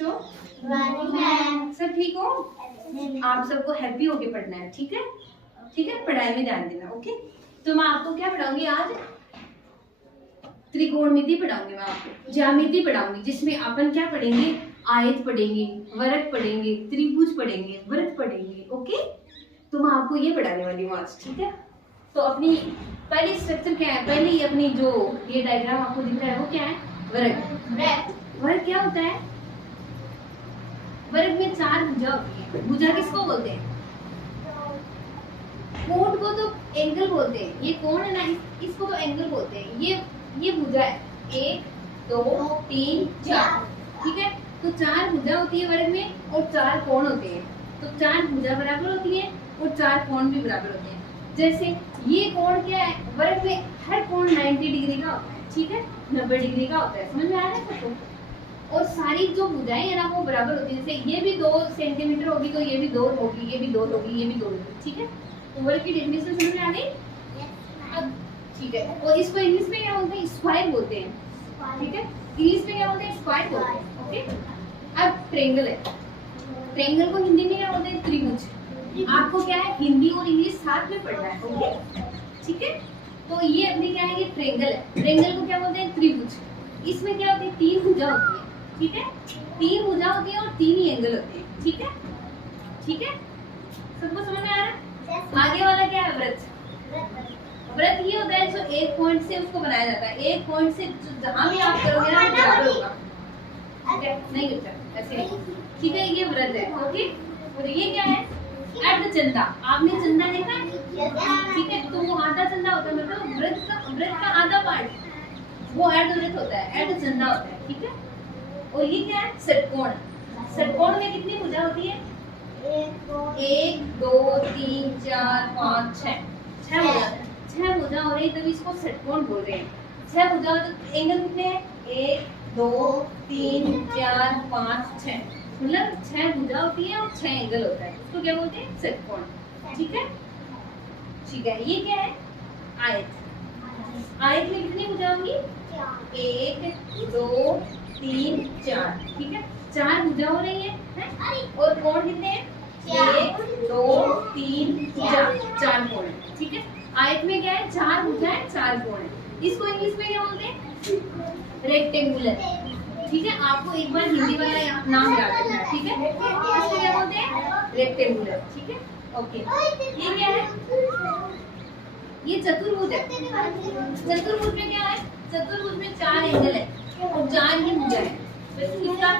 बच्चों? सब ठीक हो? आप सबको हैप्पी होके पढ़ना है, ठीक है? ठीक है, पढ़ाई में ध्यान देना। ओके, तो मैं आपको क्या पढ़ाऊंगी आज? त्रिकोणमिति पढ़ाऊंगी मैं आपको, ज्यामिति पढ़ाऊंगी, जिसमें अपन क्या पढ़ेंगे? आयत पढ़ेंगे, वर्ग पढ़ेंगे, त्रिभुज पढ़ेंगे, वृत्त पढ़ेंगे। ओके, तो मैं आपको ये पढ़ाने वाली हूँ आज, ठीक है? तो अपनी पहली स्ट्रक्चर क्या है? पहली अपनी जो ये डायग्राम आपको दिख रहा है वो क्या है? वर्ग। वर्ग क्या होता है? वर्ग में 4 भुजा होती है। भुजा किसको बोलते हैं? कोण को तो एंगल बोलते हैं। ये कोण है ना, इसको तो एंगल बोलते हैं। ये भुजा है, 1 2 3 4, ठीक है? तो 4 भुजा होती है वर्ग में और 4 कोण होते हैं। तो 4 भुजा बराबर होती है और 4 कोण भी बराबर होते हैं। जैसे ये कोण क्या है? वर्ग में हर कोण 90 डिग्री का होता है, ठीक है? 90 डिग्री का होता है। समझ में आ रहा है सबको? और सारी जो भुजाएं है ना वो बराबर होती है। जैसे ये भी 2 सेंटीमीटर होगी तो ये भी 2 होगी, ये भी 2 होगी, ये भी 2 होगी, ठीक है? तो वर्ग की डेफिनेशन समझ में आ गई? अब ठीक है, और इसको इंग्लिश में क्या बोलते हैं? स्क्वायर बोलते हैं, ठीक है? इंग्लिश में क्या बोलते हैं? स्क्वायर बोलते हैं। ओके, अब ट्रायंगल है। ट्रायंगल को हिंदी में क्या बोलते हैं? त्रिभुज। आपको क्या है? हिंदी और इंग्लिश साथ में पढ़ना है। ओके, ठीक है? तो ये अपने क्या है? ये ट्रायंगल है। ट्रायंगल को क्या बोलते हैं? त्रिभुज। इसमें क्या होती है? 3 भुजा होती है, ठीक है? 3 भुजा होती है और 3 ही एंगल होते हैं, ठीक है? ठीक है, सबको समझ में आ रहा है? आगे वाला क्या है? वृत्त। वृत्त ये होता है जो एक पॉइंट से उसको बनाया जाता है। एक पॉइंट से जहां भी आप करोगे ना बराबर होगा, ठीक है? नहीं बच्चा ऐसे नहीं, ठीक है? ये वृत्त है। ओके, और ये क्या है? अर्धचंदा। आपने चंदा देखा है? ठीक है, तो वो आधा चंदा होता है, मतलब वृत्त का आधा पार्ट वो अर्धवृत्त होता है, अर्धचंदा होता है, ठीक है? और ये क्या है? षटकोण। षटकोण में कितनी भुजा होती है? 1 2 3 4 5 6 6 भुजा हो रही है, तभी इसको षटकोण बोल रहे हैं। 6 भुजा तो एंगल कितने हैं? 1 2 3 4 5 6, मतलब 6 भुजा होती है और 6 एंगल होता है। इसको क्या बोलते हैं? षटकोण, ठीक है? ठीक है, ये क्या है? आयत। आयत में कितनी भुजा होंगी? 1 2 3 4, ठीक है? 4 भुजा हो रही है? और कोण कितने हैं? 1 2 3 4 कोण है, ठीक है? आयत में क्या है? 4 भुजा है, 4 कोण है। इसको इंग्लिश में क्या बोलते हैं? रेक्टेंगुलर, ठीक है? आपको एक बार हिंदी वाला नाम याद रखना है, ठीक है? इसको क्या बोलते हैं? रेक्टेंगुलर, ठीक है? ओके, ये क्या है? ये चतुर्भुज है। चतुर्भुज में क्या है? चतुर्भुज में 4 एंगल है और 4 ही भुजा है। तो इसका